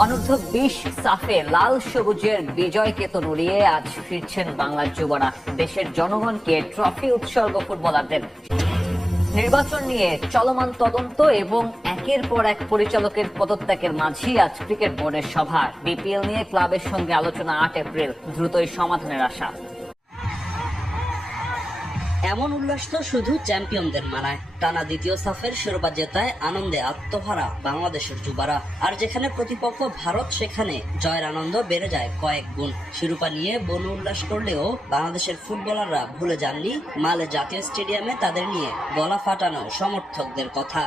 অনূর্ধ্ব-20 সাফে লাল সবুজের বিজয় কেতন উড়িয়ে আজ ফিরছেন বাংলার যুবরা। দেশের জনগণকে ট্রফি উৎসর্গ ফুটবলারদের। নির্বাচন নিয়ে চলমান তদন্ত এবং একের পর এক পরিচালকের পদত্যাগের মাঝেই আজ ক্রিকেট বোর্ডের সভা। বিপিএল নিয়ে ক্লাবের সঙ্গে আলোচনা 8 এপ্রিল, দ্রুতই সমাধানের আশা। এমন উল্লাস তো শুধু চ্যাম্পিয়নদের মানায়। টানা দ্বিতীয় সাফের শিরোপা জেতায় আনন্দে আত্মহারা বাংলাদেশের যুবারা। আর যেখানে প্রতিপক্ষ ভারত, সেখানে জয়ের আনন্দ বেড়ে যায় কয়েক গুণ। শিরোপা নিয়ে বন উল্লাস করলেও বাংলাদেশের ফুটবলাররা ভুলে যাননি মালে জাতীয় স্টেডিয়ামে তাদের নিয়ে গলা ফাটানো সমর্থকদের কথা।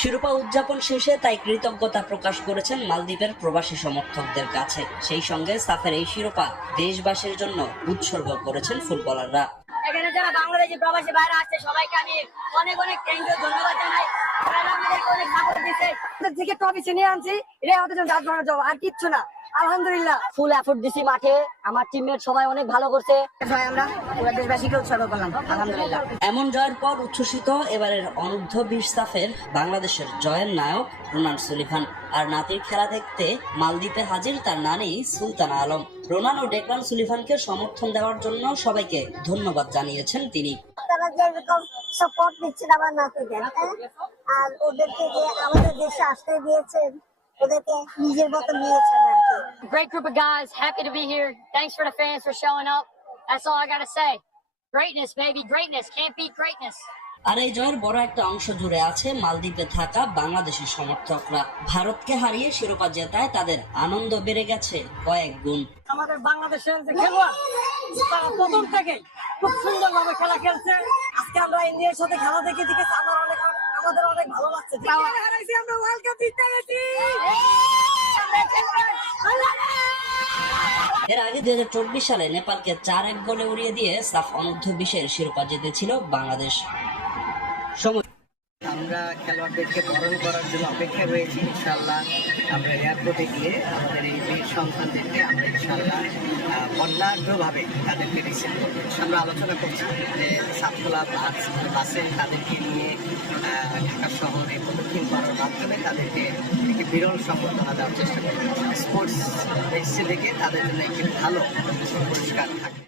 শিরোপা উদযাপন শেষে তাই কৃতজ্ঞতা প্রকাশ করেছেন মালদ্বীপের প্রবাসী সমর্থকদের কাছে। সেই সঙ্গে সাফের এই শিরোপা দেশবাসীর জন্য উৎসর্গ করেছেন ফুটবলাররা। এখানে যারা বাংলাদেশি প্রবাসী বাইরে আসছে সবাইকে আমি অনেক অনেক থ্যাংক ইউ, ধন্যবাদ জানাই। আমাদেরকে অনেক সাপোর্ট দিচ্ছে। থেকে ট্রফি ছিনিয়ে আনছি, এটাই আমাদের জন্য রাজমানা জব, আর কিচ্ছু না। আলহামদুলিল্লাহ ফুল এফোর্ট দিছি মাঠে, আমার টিমমেট সবাই অনেক ভালো করছে। আমরা পুরো দেশবাসীকে উৎসর্গ করলাম আলহামদুলিল্লাহ। এমন জয়ের পর উচ্ছ্বসিত এবারের অনূর্ধ্ব-20 সাফের বাংলাদেশের জয়ের নায়ক রোনান সুলিভান। আর নাতির খেলা দেখতে মালদ্বীপে হাজির তার নানি সুলতানা আলম। রোনান ও ডেকলান সুলিভানকে সমর্থন দেওয়ার জন্য সবাইকে ধন্যবাদ জানিয়েছেন তিনি। তারা যেরকম সাপোর্ট দিচ্ছেন আমার নাতিদের, আর ওদেরকে যে আমাদের দেশে আসতে দিয়েছেন, ওদেরকে নিজের মতো নিয়েছেন আর কি। Great group of guys, happy to be here. Thanks for the fans for showing up. That's all I gotta say. Greatness, baby, greatness. Can't beat greatness. আর এই জয়ের বড় একটা অংশ জুড়ে আছে মালদ্বীপে থাকা বাংলাদেশের সমর্থকরা। ভারতকে হারিয়ে শিরোপা জেতায় তাদের আনন্দ বেড়ে গেছে কয়েক গুণ। আমাদের বাংলাদেশের যে খেলোয়াড়, তারা প্রথম থেকেই খুব সুন্দরভাবে খেলা খেলছে। আজকে আমরা ইন্ডিয়ার সাথে খেলা দেখে আমাদের অনেক ভালো লাগছে। আমরা ওয়ার্ল্ড কাপ জিতে গেছি। এর আগে 2024 সালে নেপালকে 4-1 গোলে উড়িয়ে দিয়ে সাফ অনূর্ধ্ব-20 শিরোপা জিতেছিল বাংলাদেশ। আমরা খেলোয়াড়দেরকে বরণ করার জন্য অপেক্ষা রয়েছি। ইনশাল্লাহ আমরা এয়ারপোর্টে গিয়ে আমাদের এই বীর সন্তানদেরকে আমরা ইনশাল্লাহ বর্ণাঢ্যভাবে তাদেরকে রিসিভ করবো। আমরা আলোচনা করছি যে সাতখোলা বাসে তাদেরকে নিয়ে ঢাকা শহরে প্রদক্ষিণ করার মাধ্যমে তাদেরকে একটি বিরল সম্বর্ধনা দেওয়ার চেষ্টা করবো। স্পোর্টস এসে দেখে তাদের জন্য একটি ভালো পুরস্কার থাকবে।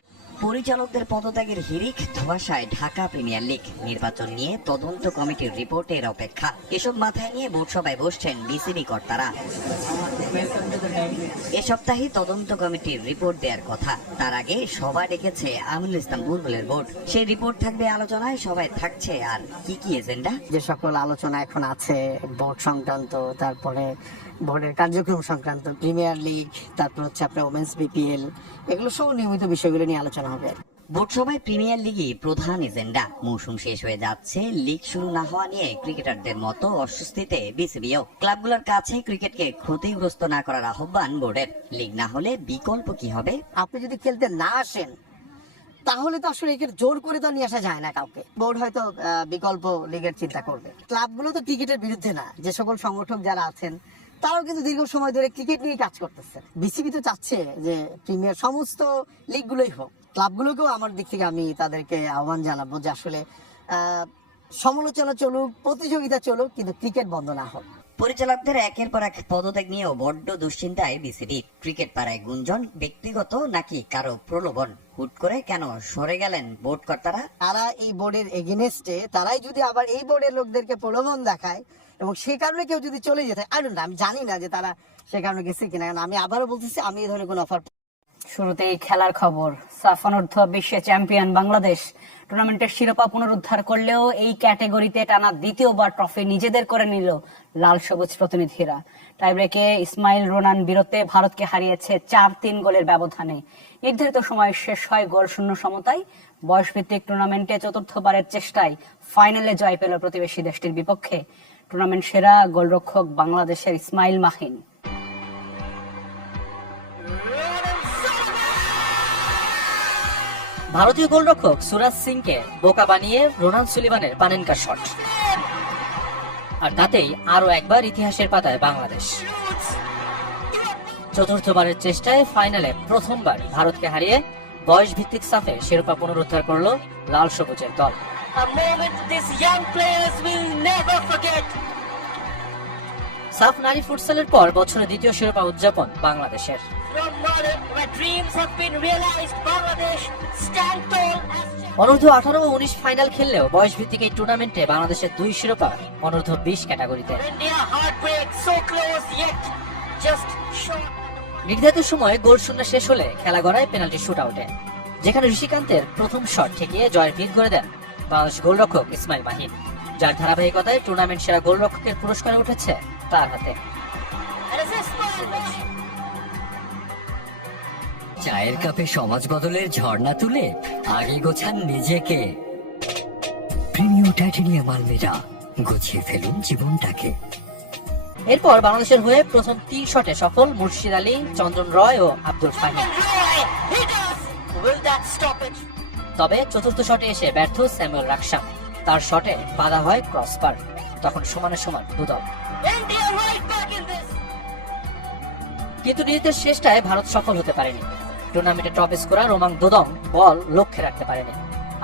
পরিচালকদের পদত্যাগের হিড়িক ধোঁয়াশায় ঢাকা প্রিমিয়ার লিগ। নির্বাচন নিয়ে তদন্ত কমিটির রিপোর্টের অপেক্ষা। এসব মাথায় নিয়ে বোর্ড সভায় বসছেন বিসিবি কর্তারা। এ সপ্তাহে তদন্ত কমিটির রিপোর্ট দেওয়ার কথা। তার আগে সভা ডেকেছে আমিনুল ইসলাম বুলবুলের বোর্ড। সেই রিপোর্ট থাকবে আলোচনায়। সবাই থাকছে আর কি এজেন্ডা। যে সকল আলোচনা এখন আছে বোর্ড সংক্রান্ত, তারপরে বোর্ডের কার্যক্রম সংক্রান্ত, প্রিমিয়ার লিগ, তারপর হচ্ছে আপনার ওমেন্স বিপিএল, এগুলো সব নিয়মিত বিষয়গুলো নিয়ে আলোচনা হবে। বোর্ড সভায় প্রিমিয়ার লিগই প্রধান এজেন্ডা। মৌসুম শেষ হয়ে যাচ্ছে, লিগ শুরু না হওয়া নিয়ে ক্রিকেটারদের মতো অস্বস্তিতে বিসিবিও। ক্লাবগুলোর কাছে ক্রিকেটকে ক্ষতিগ্রস্ত না করার আহ্বান বোর্ডের। লিগ না হলে বিকল্প কি হবে? আপনি যদি খেলতে না আসেন তাহলে তো আসলে একে জোর করে তো নিয়ে আসা যায় না কাউকে। বোর্ড হয়তো বিকল্প লিগের চিন্তা করবে। ক্লাবগুলো তো ক্রিকেটের বিরুদ্ধে না। যে সকল সংগঠক যারা আছেন তারাও কিন্তু দীর্ঘ সময় ধরে ক্রিকেট নিয়ে কাজ করতেছে। বিসিবি তো চাচ্ছে যে প্রিমিয়ার সমস্ত লিগগুলোই হোক। ক্লাবগুলোকেও আমার দিক থেকে আমি তাদেরকে আহ্বান জানাবো যে আসলে সমালোচনা চলুক, প্রতিযোগিতা চলুক, কিন্তু ক্রিকেট বন্ধ না হোক। পরিচালকদের একের পর এক পদত্যাগ নিয়েও বড্ড দুশ্চিন্তায় বিসিবি। ক্রিকেট পাড়ায় গুঞ্জন, ব্যক্তিগত নাকি কারো প্রলোভন? হুট করে কেন সরে গেলেন বোর্ড কর্তারা? তারা এই বোর্ডের এগেনস্টে, তারাই যদি আবার এই বোর্ডের লোকদেরকে প্রলোভন দেখায় এবং সে কারণে কেউ যদি চলে যেতে, আমি জানি না যে তারা সে কারণে গেছে কিনা। কারণ আমি আবারও বলতেছি, আমি এই ধরনের কোনো অফার। শুরুতেই খেলার খবর। সাফ অনূর্ধ্ব-20 চ্যাম্পিয়ন বাংলাদেশ টুর্নামেন্টের শিরোপা পুনরুদ্ধার করলেও এই ক্যাটাগরিতে টানা দ্বিতীয়বার ট্রফি নিজেদের করে নিল লাল সবুজ প্রতিনিধিরা। টাইব্রেকে ইসমাইল রোনান বীরত্বে ভারতকে হারিয়েছে 4-3 গোলের ব্যবধানে। নির্ধারিত সময় শেষ হয় গোল শূন্য সমতায়। বয়সভিত্তিক টুর্নামেন্টে চতুর্থবারের চেষ্টায় ফাইনালে জয় পেল প্রতিবেশী দেশটির বিপক্ষে টুর্নামেন্ট সেরা গোলরক্ষক বাংলাদেশের ইসমাইল মাহিন। ভারতীয় গোলরক্ষক সুরাজ সিংকে বোকা বানিয়ে রোনান সুলিভানের পানেনকা শট, আর তাতেই আরো একবার ইতিহাসের পাতায় বাংলাদেশ। চতুর্থবারের চেষ্টায় ফাইনালে প্রথমবার ভারতকে হারিয়ে বয়স ভিত্তিক সাফে শিরোপা পুনরুদ্ধার করল লাল সবুজের দল। সাফ নারী ফুটসালের পর বছরের দ্বিতীয় শিরোপা উদযাপন বাংলাদেশের। অনূর্ধ্ব 18 ও 19 ফাইনাল খেললেও বয়স ভিত্তিক এই টুর্নামেন্টে বাংলাদেশের 2 শিরোপা অনূর্ধ্ব 20 ক্যাটাগরিতে। নির্ধারিত সময়ে গোল শূন্য শেষ হলে খেলা গড়ায় পেনাল্টি শুট আউটে, যেখানে ঋষিকান্তের প্রথম শট ঠেকিয়ে জয়ের ভিত করে দেন বাংলাদেশ গোলরক্ষক ইসমাইল মাহিন, যার ধারাবাহিকতায় টুর্নামেন্ট সেরা গোলরক্ষকের পুরস্কার উঠেছে তার হাতে। চায়ের কাপে সমাজ বদলের ঝর্ণা তুলে আগে গোছান নিজেকে। প্রিমিয়াম টাইটানিয়াম আলমিরা, গুছিয়ে ফেলুন জীবনটাকে। এরপর বাংলাদেশের হয়ে প্রথম 3 শটে সফল মুর্শিদ আলী, চন্দন রয় ও আব্দুল ফাহিম। তবে চতুর্থ শটে এসে ব্যর্থ স্যামুয়েল রাকসাম, তার শটে বাধা হয় ক্রসবার। তখন সমানে সমান দুদল, কিন্তু নিজেদের শেষটায় ভারত সফল হতে পারেনি। টুর্নামেন্টে টপ স্কোরার রোমাং দোদং বল লক্ষ্যে রাখতে পারেনি,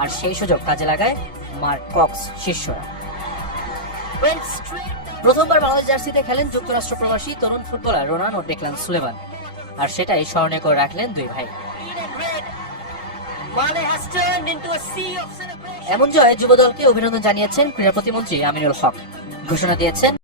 আর সেই সুযোগ কাজে লাগায় মার্ক কক্স শিষ্যরা। প্রথমবার বাংলাদেশ জার্সিতে খেলেন যুক্তরাষ্ট্র প্রবাসী তরুণ ফুটবলার রোনান ও ডেকলান সুলেমান, আর সেটাই স্মরণীয় করে রাখলেন দুই ভাই। এমন জয়ে যুবদলকে অভিনন্দন জানিয়েছেন ক্রীড়া প্রতিমন্ত্রী আমিনুল হক। ঘোষণা দিয়েছেন